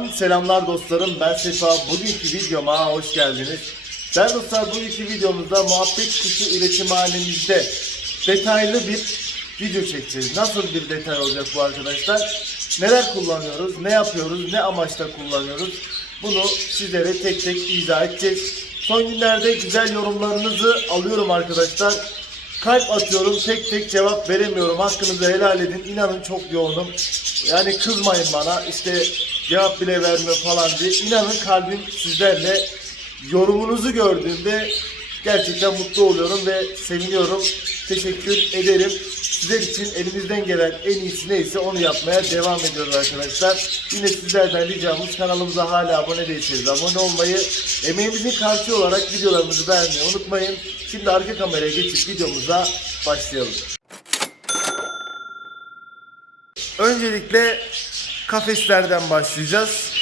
Tekrardan selamlar dostlarım. Ben Sefa. Bugünkü videoma hoş geldiniz. Ben dostlar bugünkü videomuzda muhabbet kuşu üretimhanemizde detaylı bir video çekeceğiz. Nasıl bir detay olacak bu arkadaşlar? Neler kullanıyoruz, ne yapıyoruz, ne amaçla kullanıyoruz? Bunu sizlere tek tek izah edeceğiz. Son günlerde güzel yorumlarınızı alıyorum arkadaşlar. Kalp atıyorum tek tek cevap veremiyorum. Hakkınızı helal edin. İnanın çok yoğunum. Yani kızmayın bana işte cevap bile vermiyor falan diye. İnanın kalbim sizlerle yorumunuzu gördüğümde gerçekten mutlu oluyorum ve seviniyorum. Teşekkür ederim. Sizler için elimizden gelen en iyisi neyse onu yapmaya devam ediyoruz arkadaşlar. Yine sizlerden ricamız kanalımıza hala abone değilseniz abone olmayı, emeğimizin karşı olarak videolarımızı beğenmeyi unutmayın. Şimdi arka kameraya geçip videomuza başlayalım. Öncelikle kafeslerden başlayacağız.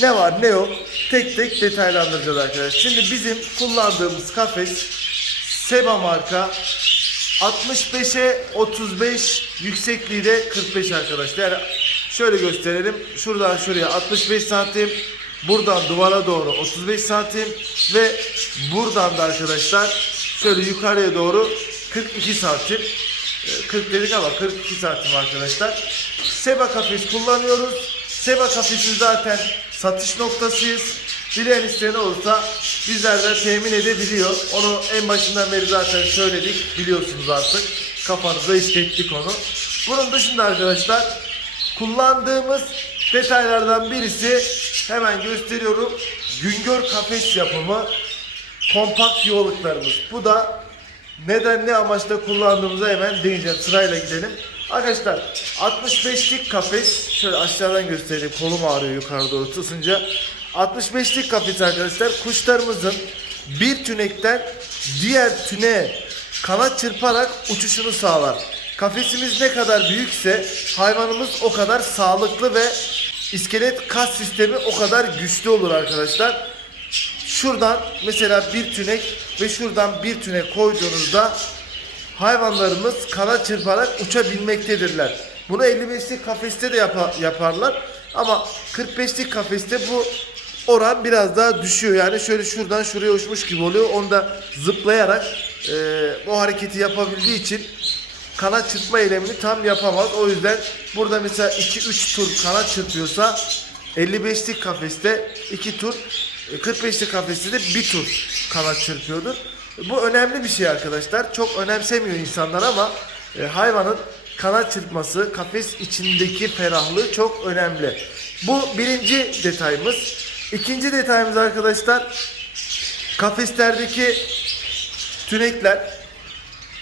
Ne var ne yok tek tek detaylandıracağız arkadaşlar. Şimdi bizim kullandığımız kafes Seba marka 65'e 35 yüksekliği de 45 arkadaşlar. Yani şöyle gösterelim. Şuradan şuraya 65 santim. Buradan duvara doğru 35 santim ve buradan da arkadaşlar şöyle yukarıya doğru 42 santim. Ee, 40 dedik ama 42 santim arkadaşlar. Seba kafes kullanıyoruz. Seba kafesin zaten satış noktasıyız. Dileyen isteyen olursa bizlerden temin edebiliyor. Onu en başından beri zaten söyledik. Biliyorsunuz artık. Kafanıza işlettik onu. Bunun dışında arkadaşlar kullandığımız detaylardan birisi hemen gösteriyorum. Güngör kafes yapımı kompakt yuvalıklarımız. Bu da neden ne amaçla kullandığımıza hemen değineceğim. Sırayla gidelim. Arkadaşlar 65'lik kafes şöyle aşağıdan göstereyim. Kolum ağrıyor yukarı doğru tutunca. 65'lik kafes arkadaşlar kuşlarımızın bir tünekten diğer tüneğe kanat çırparak uçuşunu sağlar. Kafesimiz ne kadar büyükse hayvanımız o kadar sağlıklı ve iskelet kas sistemi o kadar güçlü olur arkadaşlar. Şuradan mesela bir tünek ve şuradan bir tünek koyduğunuzda hayvanlarımız kanat çırparak uçabilmektedirler. Bunu 55'lik kafeste de yapa- yaparlar ama 45'lik kafeste bu oran biraz daha düşüyor. Yani şöyle şuradan şuraya uçmuş gibi oluyor. Onu da zıplayarak e, o hareketi yapabildiği için kanat çırpma eylemini tam yapamaz. O yüzden burada mesela 2-3 tur kanat çırpıyorsa 55'lik kafeste 2 tur 45'lik kafeste de 1 tur kanat çırpıyordur. Bu önemli bir şey arkadaşlar. Çok önemsemiyor insanlar ama e, hayvanın kanat çırpması, kafes içindeki ferahlığı çok önemli. Bu birinci detayımız. İkinci detayımız arkadaşlar kafeslerdeki tünekler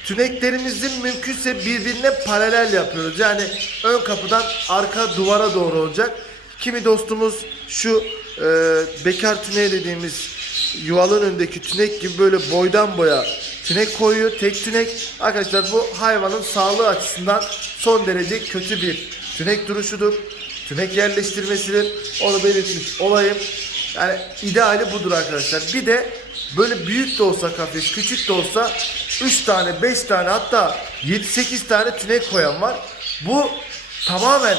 Tüneklerimizin mümkünse birbirine paralel yapıyoruz. Yani ön kapıdan arka duvara doğru olacak. Kimi dostumuz şu e, bekar tüneği dediğimiz yuvalın önündeki tünek gibi böyle boydan boya tünek koyuyor. Tek tünek. Arkadaşlar bu hayvanın sağlığı açısından son derece kötü bir tünek duruşudur. Tünek yerleştirmesidir. Onu belirtmiş olayım. Yani ideali budur arkadaşlar. Bir de böyle büyük de olsa kafes, küçük de olsa 3 tane, 5 tane hatta 7-8 tane tünek koyan var. Bu tamamen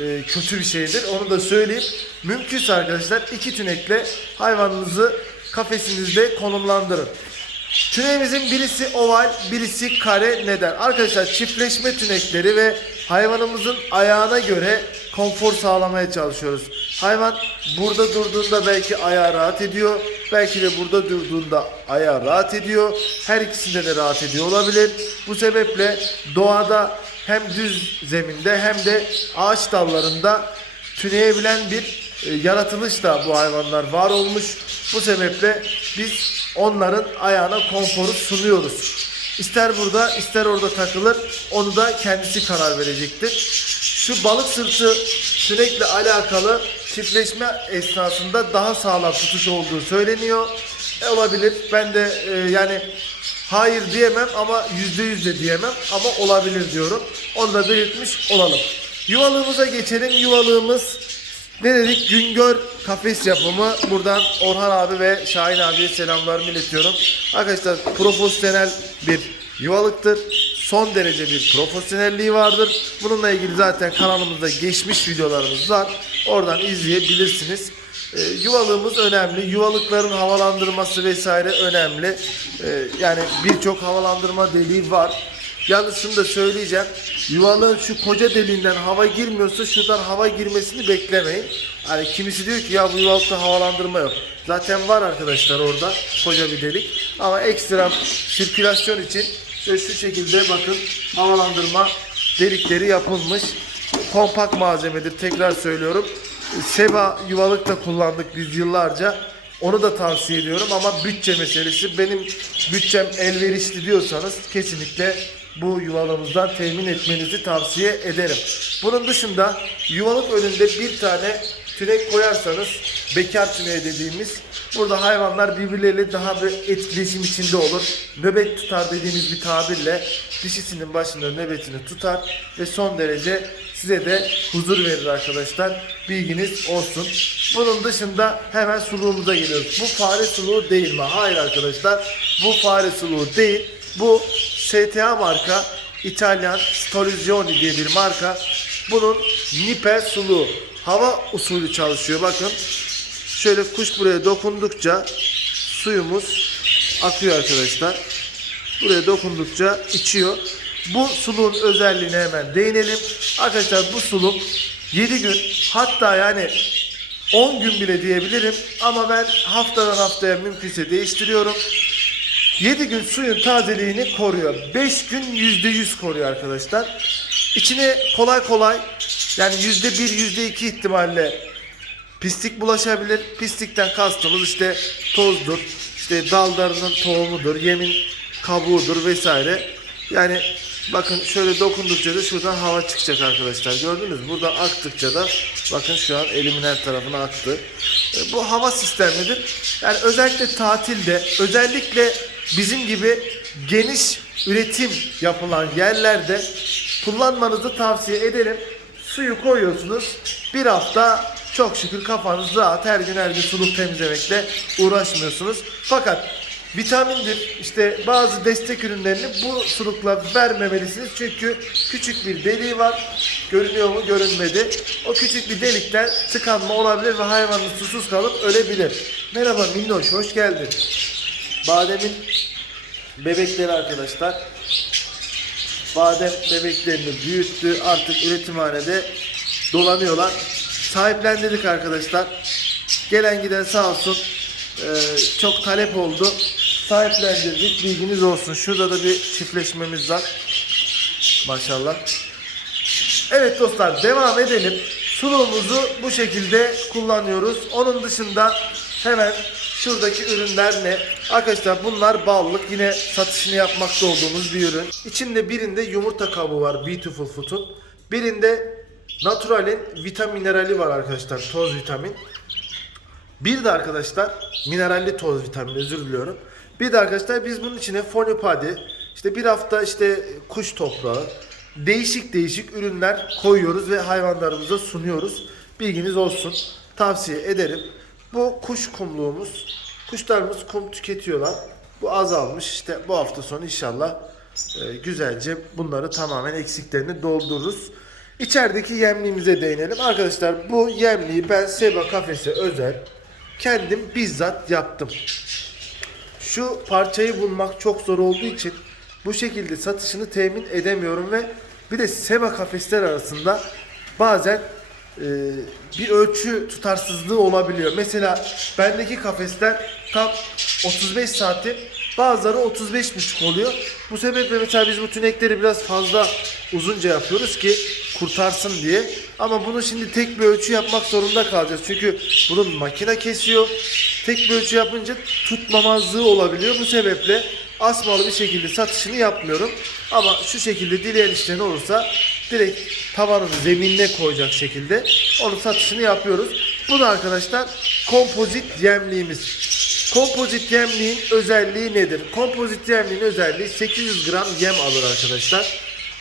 e, kötü bir şeydir. Onu da söyleyeyim. Mümkünse arkadaşlar iki tünekle hayvanınızı kafesinizde konumlandırın. Tüneğimizin birisi oval, birisi kare neden? Arkadaşlar çiftleşme tünekleri ve hayvanımızın ayağına göre konfor sağlamaya çalışıyoruz. Hayvan burada durduğunda belki ayağı rahat ediyor. Belki de burada durduğunda ayağı rahat ediyor. Her ikisinde de rahat ediyor olabilir. Bu sebeple doğada hem düz zeminde hem de ağaç dallarında tüneyebilen bir e, yaratılışla bu hayvanlar var olmuş. Bu sebeple biz onların ayağına konforu sunuyoruz. İster burada ister orada takılır onu da kendisi karar verecektir. Şu balık sırtı tünekle alakalı çiftleşme esnasında daha sağlam tutuş olduğu söyleniyor. E, olabilir. Ben de e, yani hayır diyemem ama yüzde yüz de diyemem ama olabilir diyorum. Onu da belirtmiş olalım. Yuvalığımıza geçelim. Yuvalığımız ne dedik? Güngör kafes yapımı. Buradan Orhan abi ve Şahin abiye selamlarımı iletiyorum. Arkadaşlar profesyonel bir yuvalıktır. Son derece bir profesyonelliği vardır. Bununla ilgili zaten kanalımızda geçmiş videolarımız var. Oradan izleyebilirsiniz. E, yuvalığımız önemli. Yuvalıkların havalandırması vesaire önemli. E, yani birçok havalandırma deliği var. Yalnız şunu da söyleyeceğim. Yuvalığın şu koca deliğinden hava girmiyorsa şuradan hava girmesini beklemeyin. Hani kimisi diyor ki ya bu yuvalıkta havalandırma yok. Zaten var arkadaşlar orada koca bir delik. Ama ekstra sirkülasyon için şöyle şu şekilde bakın havalandırma delikleri yapılmış. Kompakt malzemedir tekrar söylüyorum. Seba yuvalık da kullandık biz yıllarca. Onu da tavsiye ediyorum ama bütçe meselesi. Benim bütçem elverişli diyorsanız kesinlikle bu yuvalığımızdan temin etmenizi tavsiye ederim. Bunun dışında yuvalık önünde bir tane tünek koyarsanız bekar tüneği dediğimiz burada hayvanlar birbirleriyle daha bir etkileşim içinde olur. Nöbet tutar dediğimiz bir tabirle dişisinin başında nöbetini tutar ve son derece size de huzur verir arkadaşlar. Bilginiz olsun. Bunun dışında hemen suluğumuza geliyoruz. Bu fare suluğu değil mi? Hayır arkadaşlar. Bu fare suluğu değil. Bu STA marka İtalyan Stolizioni diye bir marka. Bunun Nipe suluğu. Hava usulü çalışıyor. Bakın. Şöyle kuş buraya dokundukça suyumuz akıyor arkadaşlar. Buraya dokundukça içiyor. Bu suluğun özelliğine hemen değinelim. Arkadaşlar bu suluk 7 gün hatta yani 10 gün bile diyebilirim ama ben haftadan haftaya mümkünse değiştiriyorum. 7 gün suyun tazeliğini koruyor. 5 gün %100 koruyor arkadaşlar. İçine kolay kolay yani %1 %2 ihtimalle pislik bulaşabilir. Pislikten kastımız işte tozdur, işte dallarının tohumudur, yemin kabuğudur vesaire. Yani bakın şöyle dokundukça da şuradan hava çıkacak arkadaşlar. Gördünüz mü? Burada aktıkça da bakın şu an elimin her tarafına aktı. E, Bu hava sistemidir. Yani özellikle tatilde, özellikle bizim gibi geniş üretim yapılan yerlerde kullanmanızı tavsiye ederim. Suyu koyuyorsunuz. Bir hafta çok şükür kafanız rahat. Her gün her gün suluk temizlemekle uğraşmıyorsunuz. Fakat vitamindir. işte bazı destek ürünlerini bu sulukla vermemelisiniz. Çünkü küçük bir deliği var. Görünüyor mu? Görünmedi. O küçük bir delikten tıkanma olabilir ve hayvanınız susuz kalıp ölebilir. Merhaba Minnoş, hoş geldin. Bademin bebekleri arkadaşlar. Badem bebeklerini büyüttü. Artık üretimhanede dolanıyorlar. Sahiplendirdik arkadaşlar. Gelen giden sağ olsun. Ee, çok talep oldu. Sahiplendirdik. Bilginiz olsun. Şurada da bir çiftleşmemiz var. Maşallah. Evet dostlar devam edelim. Suluğumuzu bu şekilde kullanıyoruz. Onun dışında hemen şuradaki ürünler ne? Arkadaşlar bunlar ballık. Yine satışını yapmakta olduğumuz bir ürün. İçinde birinde yumurta kabuğu var Beautiful Food'un. Birinde Natural'in vitamin minerali var arkadaşlar. Toz vitamin. Bir de arkadaşlar mineralli toz vitamin özür diliyorum. Bir de arkadaşlar biz bunun içine fonipadi, işte bir hafta işte kuş toprağı, değişik değişik ürünler koyuyoruz ve hayvanlarımıza sunuyoruz. Bilginiz olsun. Tavsiye ederim. Bu kuş kumluğumuz. Kuşlarımız kum tüketiyorlar. Bu azalmış. İşte bu hafta sonu inşallah e, güzelce bunları tamamen eksiklerini doldururuz. İçerideki yemliğimize değinelim. Arkadaşlar bu yemliği ben Seba kafese özel kendim bizzat yaptım. Şu parçayı bulmak çok zor olduğu için bu şekilde satışını temin edemiyorum ve bir de Seba kafesler arasında bazen e, bir ölçü tutarsızlığı olabiliyor. Mesela bendeki kafesler tam 35 santim bazıları 35,5 oluyor. Bu sebeple mesela biz bu tünekleri biraz fazla uzunca yapıyoruz ki kurtarsın diye. Ama bunu şimdi tek bir ölçü yapmak zorunda kalacağız. Çünkü bunun makine kesiyor. Tek bir ölçü yapınca tutmamazlığı olabiliyor. Bu sebeple asmalı bir şekilde satışını yapmıyorum. Ama şu şekilde dileyen işleyen olursa direkt tavanın zeminine koyacak şekilde onun satışını yapıyoruz. Bu da arkadaşlar kompozit yemliğimiz. Kompozit yemliğin özelliği nedir? Kompozit yemliğin özelliği 800 gram yem alır arkadaşlar.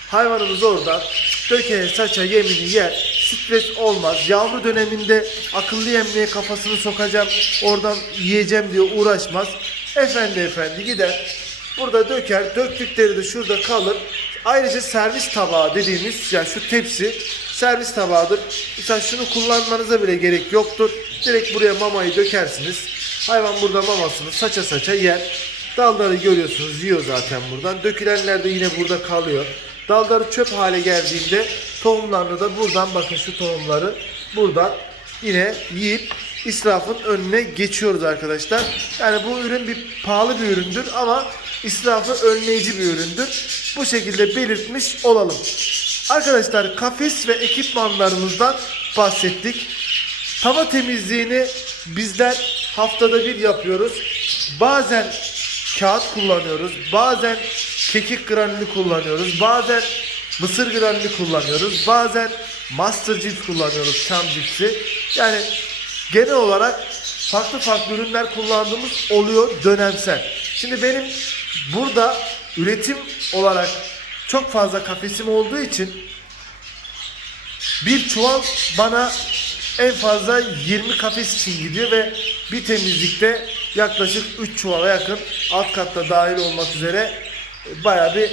Hayvanımız oradan döke saça yemini yer. Stres olmaz. Yavru döneminde akıllı yemliğe kafasını sokacağım. Oradan yiyeceğim diye uğraşmaz. Efendi efendi gider. Burada döker. Döktükleri de şurada kalır. Ayrıca servis tabağı dediğimiz yani şu tepsi servis tabağıdır. Mesela şunu kullanmanıza bile gerek yoktur. Direkt buraya mamayı dökersiniz. Hayvan burada mamasını saça saça yer. Dalları görüyorsunuz yiyor zaten buradan. Dökülenler de yine burada kalıyor. Dalları çöp hale geldiğinde tohumlarını da buradan bakın şu tohumları buradan yine yiyip israfın önüne geçiyoruz arkadaşlar. Yani bu ürün bir pahalı bir üründür ama israfı önleyici bir üründür. Bu şekilde belirtmiş olalım. Arkadaşlar kafes ve ekipmanlarımızdan bahsettik. Tava temizliğini bizler haftada bir yapıyoruz. Bazen kağıt kullanıyoruz. Bazen kekik granülü kullanıyoruz. Bazen mısır granülü kullanıyoruz. Bazen master cips kullanıyoruz. Çam cipsi. Yani genel olarak farklı farklı ürünler kullandığımız oluyor dönemsel. Şimdi benim burada üretim olarak çok fazla kafesim olduğu için bir çuval bana en fazla 20 kafes için gidiyor ve bir temizlikte yaklaşık 3 çuvala yakın alt katta dahil olmak üzere e, baya bir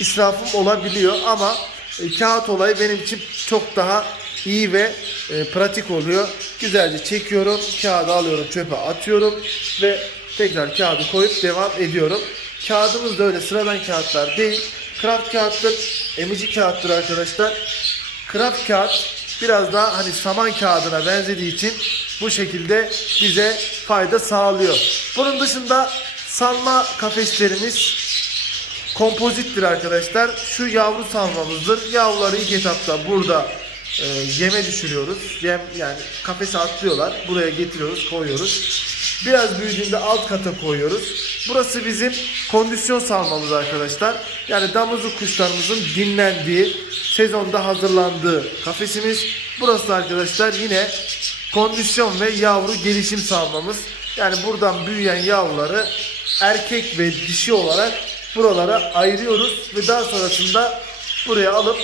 israfım olabiliyor ama e, kağıt olayı benim için çok daha iyi ve e, pratik oluyor. Güzelce çekiyorum, kağıdı alıyorum, çöpe atıyorum ve tekrar kağıdı koyup devam ediyorum. Kağıdımız da öyle sıradan kağıtlar değil. Kraft kağıttır, emici kağıttır arkadaşlar. Kraft kağıt biraz daha hani saman kağıdına benzediği için bu şekilde bize fayda sağlıyor. Bunun dışında salma kafeslerimiz kompozittir arkadaşlar. Şu yavru salmamızdır. Yavruları ilk etapta burada e, yeme düşürüyoruz. Yem yani kafese atlıyorlar. Buraya getiriyoruz, koyuyoruz. Biraz büyüdüğünde alt kata koyuyoruz. Burası bizim kondisyon salmamız arkadaşlar. Yani damızlık kuşlarımızın dinlendiği, sezonda hazırlandığı kafesimiz. Burası arkadaşlar yine kondisyon ve yavru gelişim salmamız. Yani buradan büyüyen yavruları erkek ve dişi olarak buralara ayırıyoruz ve daha sonrasında buraya alıp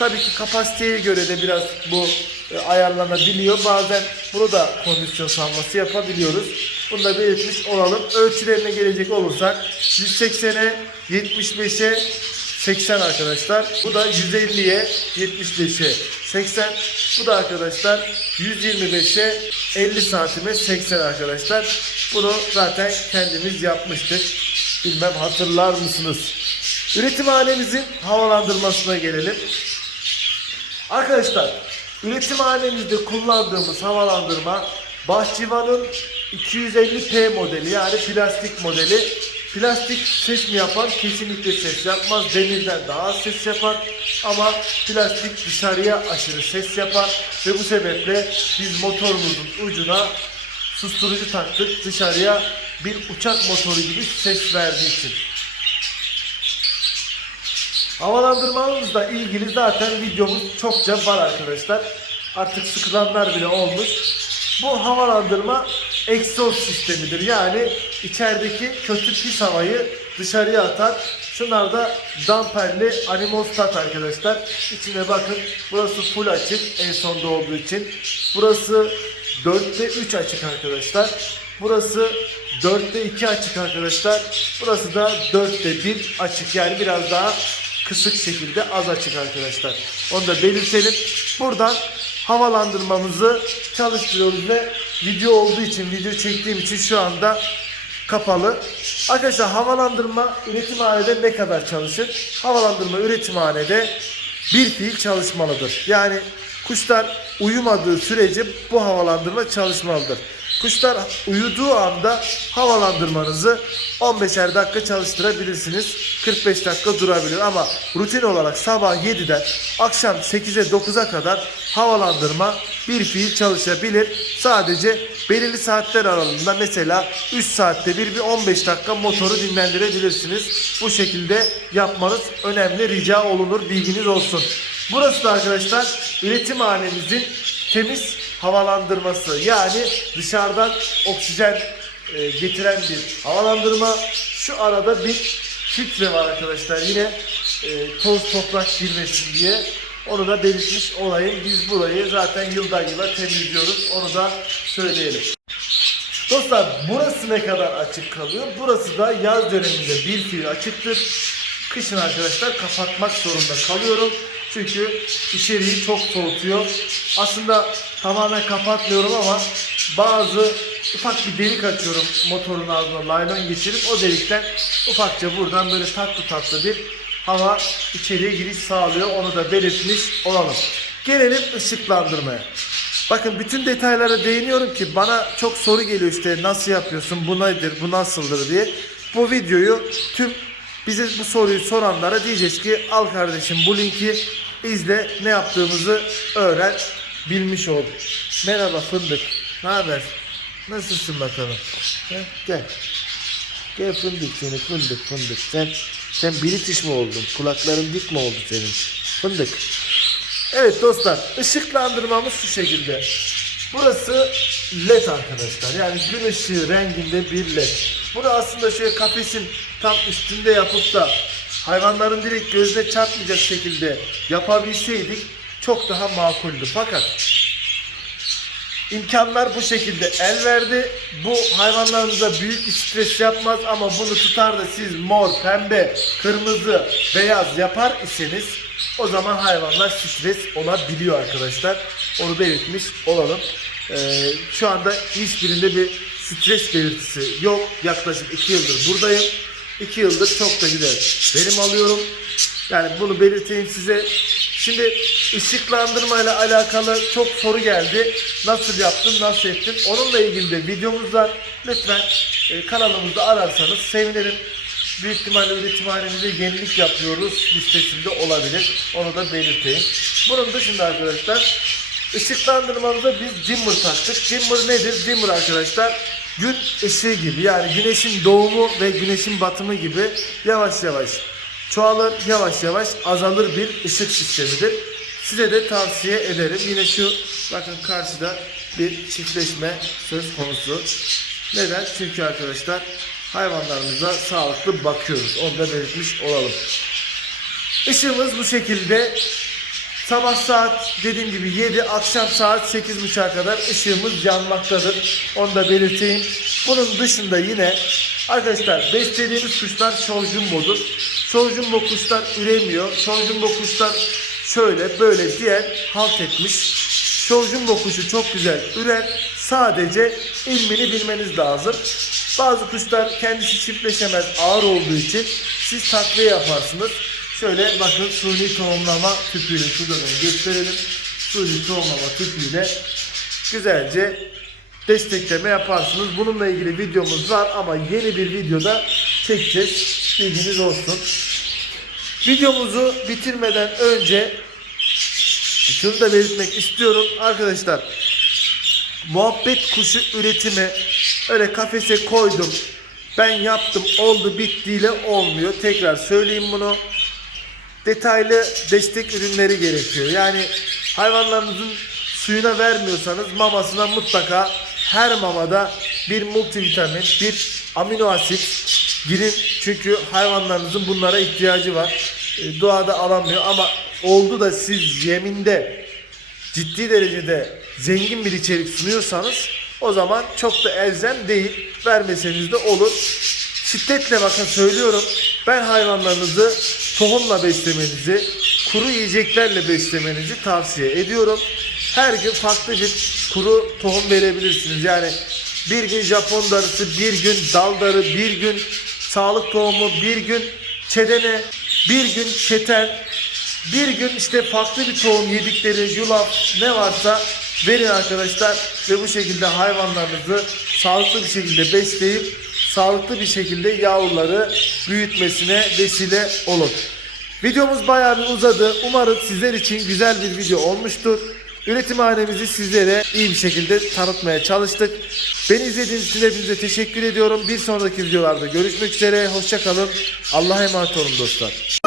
tabii ki kapasiteye göre de biraz bu e, ayarlanabiliyor. Bazen bunu da kondisyon salması yapabiliyoruz. Bunu da belirtmiş olalım. Ölçülerine gelecek olursak 180'e 75'e 80 arkadaşlar. Bu da 150'ye 75'e 80. Bu da arkadaşlar 125'e 50 santime 80 arkadaşlar. Bunu zaten kendimiz yapmıştık. Bilmem hatırlar mısınız? Üretimhanemizin havalandırmasına gelelim. Arkadaşlar üretimhanemizde kullandığımız havalandırma Bahçıvan'ın 250P modeli yani plastik modeli. Plastik ses mi yapar? Kesinlikle ses yapmaz. Demirden daha az ses yapar. Ama plastik dışarıya aşırı ses yapar. Ve bu sebeple biz motorumuzun ucuna susturucu taktık. Dışarıya bir uçak motoru gibi ses verdiği için. Havalandırmamızla ilgili zaten videomuz çokça var arkadaşlar. Artık sıkılanlar bile olmuş. Bu havalandırma egzoz sistemidir. Yani içerideki kötü pis havayı dışarıya atar. Şunlar da damperli animostat arkadaşlar. İçine bakın burası full açık en sonda olduğu için. Burası 4'te 3 açık arkadaşlar. Burası 4'te 2 açık arkadaşlar. Burası da 4'te 1 açık. Yani biraz daha kısık şekilde az açık arkadaşlar. Onu da belirtelim. Buradan havalandırmamızı çalıştırıyoruz ve video olduğu için, video çektiğim için şu anda kapalı. Arkadaşlar havalandırma üretimhanede ne kadar çalışır? Havalandırma üretimhanede bir fiil çalışmalıdır. Yani kuşlar uyumadığı sürece bu havalandırma çalışmalıdır. Kuşlar uyuduğu anda havalandırmanızı 15'er dakika çalıştırabilirsiniz. 45 dakika durabilir ama rutin olarak sabah 7'den akşam 8'e 9'a kadar havalandırma bir fiil çalışabilir. Sadece belirli saatler aralığında mesela 3 saatte bir bir 15 dakika motoru dinlendirebilirsiniz. Bu şekilde yapmanız önemli rica olunur bilginiz olsun. Burası da arkadaşlar üretimhanemizin temiz havalandırması yani dışarıdan oksijen e, getiren bir havalandırma. Şu arada bir filtre var arkadaşlar yine e, toz toprak girmesin diye. Onu da belirtmiş olayım. Biz burayı zaten yıldan yıla temizliyoruz. Onu da söyleyelim. Dostlar burası ne kadar açık kalıyor? Burası da yaz döneminde bir fiil açıktır. Kışın arkadaşlar kapatmak zorunda kalıyorum. Çünkü içeriği çok soğutuyor. Aslında tamamen kapatmıyorum ama bazı ufak bir delik açıyorum motorun ağzına laylon geçirip o delikten ufakça buradan böyle tatlı tatlı bir hava içeriye giriş sağlıyor. Onu da belirtmiş olalım. Gelelim ışıklandırmaya. Bakın bütün detaylara değiniyorum ki bana çok soru geliyor işte nasıl yapıyorsun, bu nedir, bu nasıldır diye. Bu videoyu tüm bize bu soruyu soranlara diyeceğiz ki al kardeşim bu linki izle ne yaptığımızı öğren bilmiş ol. Merhaba fındık. Ne haber? Nasılsın bakalım? He? Gel. Gel fındık seni fındık fındık. Sen sen British mi oldun? Kulakların dik mi oldu senin? Fındık. Evet dostlar ışıklandırmamız şu şekilde. Burası led arkadaşlar. Yani gün ışığı renginde bir led. Bunu aslında şöyle kafesin tam üstünde yapıp da hayvanların direkt gözüne çarpmayacak şekilde yapabilseydik çok daha makuldü. Fakat imkanlar bu şekilde el verdi. Bu hayvanlarınıza büyük bir stres yapmaz ama bunu tutar da siz mor, pembe, kırmızı, beyaz yapar iseniz o zaman hayvanlar stres olabiliyor arkadaşlar. Onu belirtmiş olalım. Ee, şu anda hiçbirinde bir stres belirtisi yok. Yaklaşık 2 yıldır buradayım. 2 yıldır çok da güzel verim alıyorum. Yani bunu belirteyim size. Şimdi ışıklandırma ile alakalı çok soru geldi. Nasıl yaptın, nasıl ettin? Onunla ilgili de videomuz var. Lütfen e, kanalımızda ararsanız sevinirim. Büyük ihtimalle üretimhanemizde yenilik yapıyoruz listesinde olabilir. Onu da belirteyim. Bunun dışında arkadaşlar ışıklandırmamıza biz dimmer taktık. Dimmer nedir? Dimmer arkadaşlar gün ışığı gibi yani güneşin doğumu ve güneşin batımı gibi yavaş yavaş çoğalır yavaş yavaş azalır bir ışık sistemidir. Size de tavsiye ederim. Yine şu bakın karşıda bir çiftleşme söz konusu. Neden? Çünkü arkadaşlar hayvanlarımıza sağlıklı bakıyoruz. Onu da belirtmiş olalım. Işığımız bu şekilde. Sabah saat dediğim gibi 7, akşam saat 8.30'a kadar ışığımız yanmaktadır. Onu da belirteyim. Bunun dışında yine arkadaşlar beslediğimiz kuşlar şovjumbodur. Şovjumbo kuşlar üremiyor. Şovjumbo kuşlar şöyle böyle diyen halt etmiş. Şovjumbo kuşu çok güzel ürer. Sadece ilmini bilmeniz lazım. Bazı kuşlar kendisi çiftleşemez ağır olduğu için siz takviye yaparsınız. Şöyle bakın suni tohumlama tüpüyle şuradan gösterelim. Suni tohumlama tüpüyle güzelce destekleme yaparsınız. Bununla ilgili videomuz var ama yeni bir videoda çekeceğiz. Bilginiz olsun. Videomuzu bitirmeden önce şunu da belirtmek istiyorum. Arkadaşlar muhabbet kuşu üretimi öyle kafese koydum. Ben yaptım oldu bittiyle olmuyor. Tekrar söyleyeyim bunu. Detaylı destek ürünleri gerekiyor. Yani hayvanlarınızın suyuna vermiyorsanız mamasına mutlaka her mamada bir multivitamin, bir amino asit girin. Çünkü hayvanlarınızın bunlara ihtiyacı var. E, doğada alamıyor ama oldu da siz yeminde ciddi derecede zengin bir içerik sunuyorsanız o zaman çok da elzem değil. Vermeseniz de olur. Şiddetle bakın söylüyorum. Ben hayvanlarınızı tohumla beslemenizi, kuru yiyeceklerle beslemenizi tavsiye ediyorum. Her gün farklı bir kuru tohum verebilirsiniz. Yani bir gün Japon darısı, bir gün dal darı, bir gün sağlık tohumu, bir gün çedene, bir gün keten, bir gün işte farklı bir tohum yedikleri yulaf ne varsa verin arkadaşlar ve bu şekilde hayvanlarınızı sağlıklı bir şekilde besleyip sağlıklı bir şekilde yavruları büyütmesine vesile olun. Videomuz bayağı bir uzadı. Umarım sizler için güzel bir video olmuştur. Üretimhanemizi sizlere iyi bir şekilde tanıtmaya çalıştık. Beni izlediğiniz için hepinize teşekkür ediyorum. Bir sonraki videolarda görüşmek üzere. Hoşçakalın. Allah'a emanet olun dostlar.